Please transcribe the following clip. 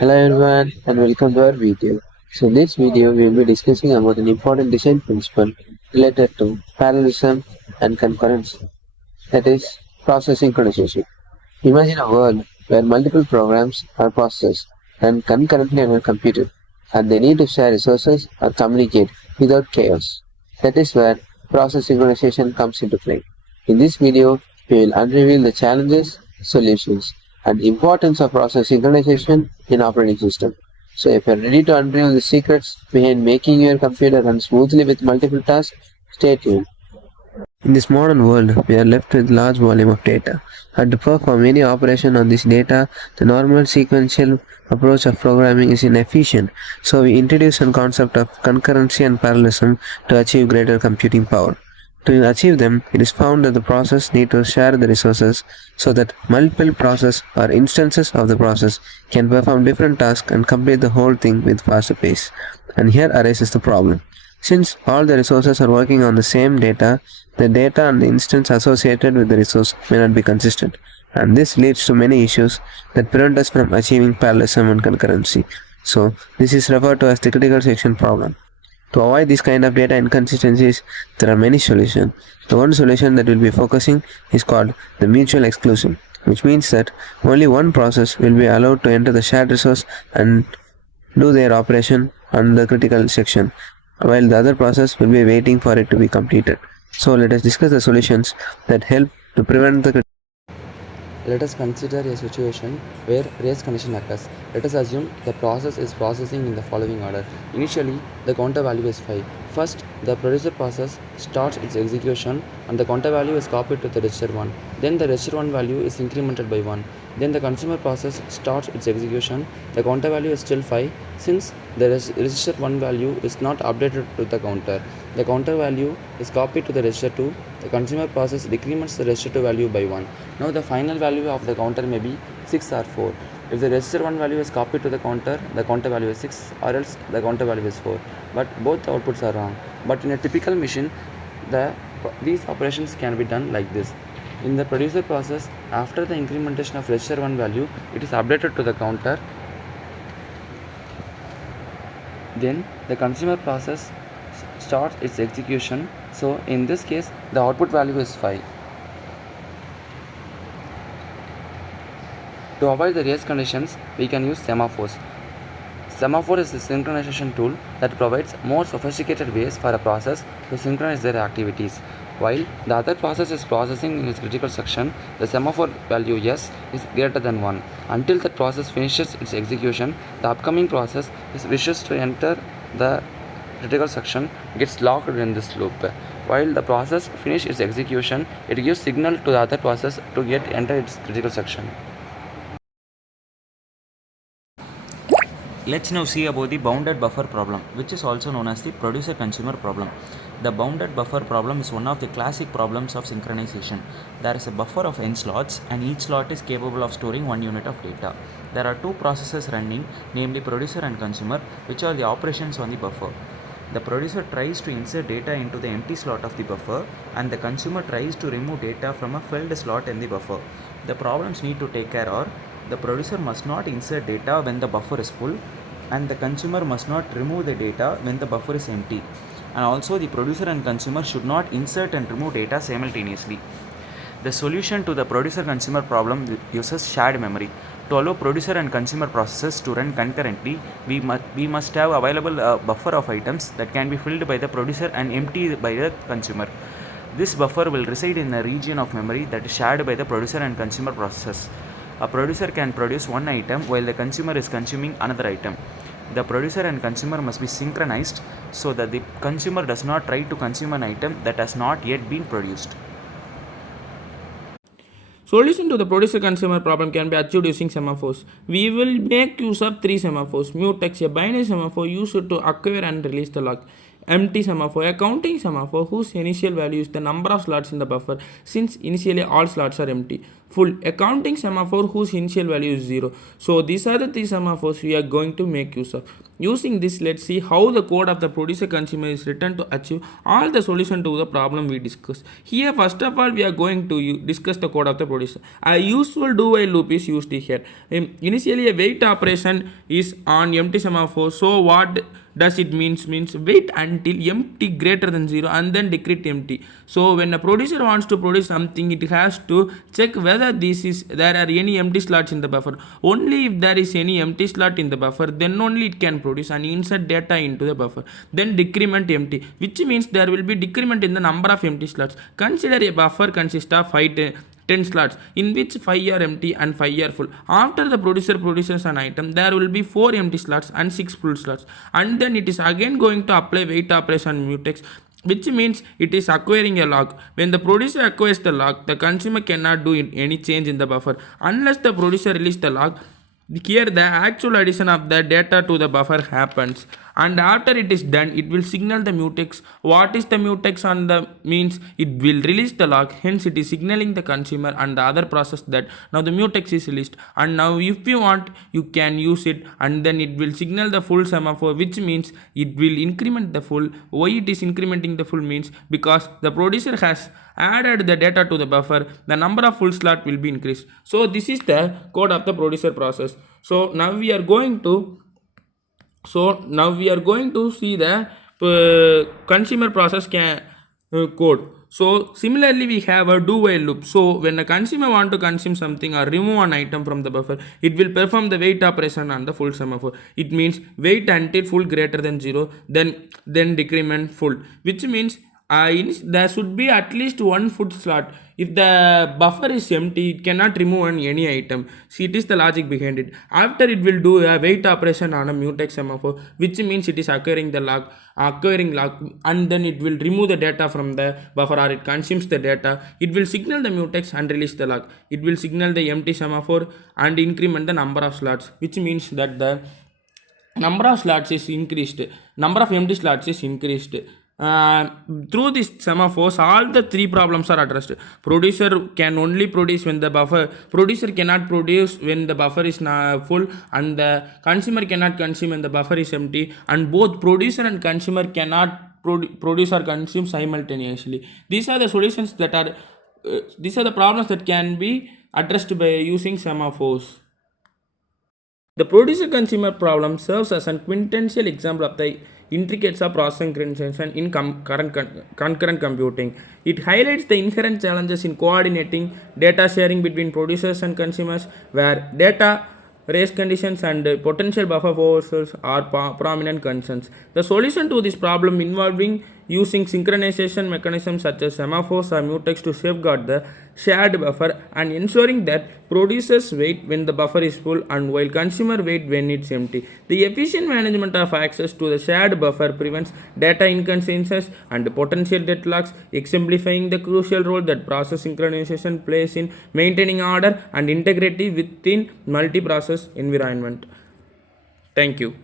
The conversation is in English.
Hello everyone and welcome to our video. So in this video we will be discussing about an important design principle related to parallelism and concurrency, that is process synchronization. Imagine a world where multiple programs are processed and concurrently on a computer and they need to share resources or communicate without chaos. That is where process synchronization comes into play. In this video, we will unreveal the challenges, solutions, and importance of process synchronization in operating system. So if you're ready to unravel the secrets behind making your computer run smoothly with multiple tasks, stay tuned. In this modern world, we are left with large volume of data. And to perform any operation on this data, the normal sequential approach of programming is inefficient. So we introduce a concept of concurrency and parallelism to achieve greater computing power. To achieve them, it is found that the process need to share the resources so that multiple process or instances of the process can perform different tasks and complete the whole thing with faster pace. And here arises the problem. Since all the resources are working on the same data, the data and the instance associated with the resource may not be consistent, and this leads to many issues that prevent us from achieving parallelism and concurrency. So, this is referred to as the critical section problem. To avoid this kind of data inconsistencies, there are many solutions. The one solution that we'll be focusing is called the mutual exclusion, which means that only one process will be allowed to enter the shared resource and do their operation on the critical section, while the other process will be waiting for it to be completed. So let us discuss the solutions that help to prevent the. Let us consider a situation where race condition occurs. Let us assume the process is processing in the following order. Initially, the counter value is 5. First, the producer process starts its execution and the counter value is copied to the register 1. Then the register 1 value is incremented by 1. Then the consumer process starts its execution. The counter value is still 5 since the register 1 value is not updated to the counter. The counter value is copied to the register 2. The consumer process decrements the register 2 value by 1. Now the final value of the counter may be 6 or 4. If the register 1 value is copied to the counter value is 6 or else the counter value is 4. But both the outputs are wrong. But in a typical machine, these operations can be done like this. In the producer process, after the incrementation of register 1 value, it is updated to the counter. Then the consumer process starts its execution. So in this case, the output value is 5. To avoid the race conditions, we can use semaphores. Semaphore is a synchronization tool that provides more sophisticated ways for a process to synchronize their activities. While the other process is processing in its critical section, the semaphore value S is greater than 1. Until that process finishes its execution, the upcoming process wishes to enter the critical section gets locked in this loop. While the process finishes its execution, it gives signal to the other process to enter its critical section. Let's now see about the bounded buffer problem, which is also known as the producer-consumer problem. The bounded buffer problem is one of the classic problems of synchronization. There is a buffer of n slots and each slot is capable of storing 1 unit of data. There are two processes running, namely producer and consumer, which are the operations on the buffer. The producer tries to insert data into the empty slot of the buffer and the consumer tries to remove data from a filled slot in the buffer. The problems need to take care are: the producer must not insert data when the buffer is full, and the consumer must not remove the data when the buffer is empty. And also the producer and consumer should not insert and remove data simultaneously. The solution to the producer-consumer problem uses shared memory. To allow producer and consumer processes to run concurrently, we must have available a buffer of items that can be filled by the producer and emptied by the consumer. This buffer will reside in a region of memory that is shared by the producer and consumer processes. A producer can produce one item while the consumer is consuming another item. The producer and consumer must be synchronized so that the consumer does not try to consume an item that has not yet been produced. Solution to the producer-consumer problem can be achieved using semaphores. We will make use of three semaphores. Mutex, a binary semaphore used to acquire and release the lock. Empty semaphore, a counting semaphore whose initial value is the number of slots in the buffer since initially all slots are empty. full, a counting semaphore whose initial value is 0. So these are the three semaphores we are going to make use of. Using this, let's see how the code of the producer consumer is written to achieve all the solution to the problem we discussed. Here, first of all, we are going to discuss the code of the producer. A usual do while loop is used here. Initially, a wait operation is on empty semaphore. So what does it means wait until empty greater than 0 and then decrete empty. So when a producer wants to produce something, it has to check whether there are any empty slots in the buffer. Only if there is any empty slot in the buffer, then only it can produce and insert data into the buffer. Then decrement empty, which means there will be decrement in the number of empty slots. Consider a buffer consists of 10 slots in which 5 are empty and 5 are full. After the producer produces an item, there will be 4 empty slots and 6 full slots, and then it is again going to apply wait operation on mutex, which means it is acquiring a lock. When the producer acquires the lock, the consumer cannot do any change in the buffer unless the producer releases the lock. Here the actual addition of the data to the buffer happens, and after it is done, it will signal the mutex. What is the mutex on the means? It will release the lock, hence it is signaling the consumer and the other process that now the mutex is released, and now if you want you can use it, and then it will signal the full semaphore, which means it will increment the full. Why it is incrementing the full means because the producer has added the data to the buffer, the number of full slot will be increased. So this is the code of the producer process. So now we are going to see the consumer process code. So similarly we have a do while loop. So when a consumer want to consume something or remove an item from the buffer, it will perform the wait operation on the full semaphore. It means wait until full greater than 0, then decrement full, which means there should be at least one full slot. If the buffer is empty, it cannot remove any item. See, it is the logic behind it. After it will do a wait operation on a mutex semaphore, which means it is acquiring lock, and then it will remove the data from the buffer, or it consumes the data. It will signal the mutex and release the lock. It will signal the empty semaphore and increment the number of slots, which means that the number of slots is increased, number of empty slots is increased. Through this semaphores, all the three problems are addressed. Producer can only produce when the buffer, producer cannot produce when the buffer is full, and the consumer cannot consume when the buffer is empty, and both producer and consumer cannot produce or consume simultaneously. These are the solutions that are these are the problems that can be addressed by using semaphores. The producer-consumer problem serves as a quintessential example of the intricacies of process synchronization in concurrent computing. It highlights the inherent challenges in coordinating data sharing between producers and consumers, where data race conditions and potential buffer overflows are prominent concerns. The solution to this problem involving using synchronization mechanisms such as semaphores or mutex to safeguard the shared buffer and ensuring that producers wait when the buffer is full and while consumer wait when it's empty. The efficient management of access to the shared buffer prevents data inconsistencies and potential deadlocks, exemplifying the crucial role that process synchronization plays in maintaining order and integrity within multi-process environment. Thank you.